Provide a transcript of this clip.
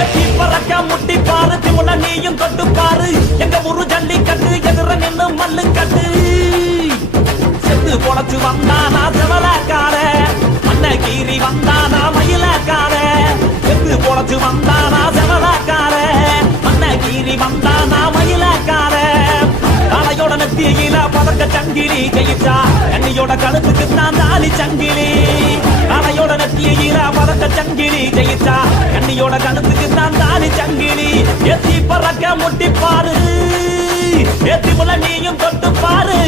எத்தி பறக்க முட்டி பாரு திமுல நீயும் தொட்டு பாரு எங்க ஊரு ஜல்லிக்கட்டு எதிர நின்னு மல்லு கட்டு செத்து பொழைச்சு வந்தானா செவலக்கார மண்ணகீரி வந்தானா மயிலக்கார செத்து பொழைச்சு வந்தானா செவலக்கார மண்ணகீரி வந்தானா மயிலக்கார நாளையோட நெத்தியில பதக்க சங்கிலி ஜெயிச்சா கண்ணியோட கழுத்துக்கு தான் தாலி சங்கிலி நாளையோட நெத்தியில பதக்க சங்கிலி ஜெயிச்சா கண்ணியோட கழுத்துக்கு தான் தாலி சங்கிலி எத்தி பறக்க முட்டி பாரு எத்தி முல நீயும் தொட்டு பாரு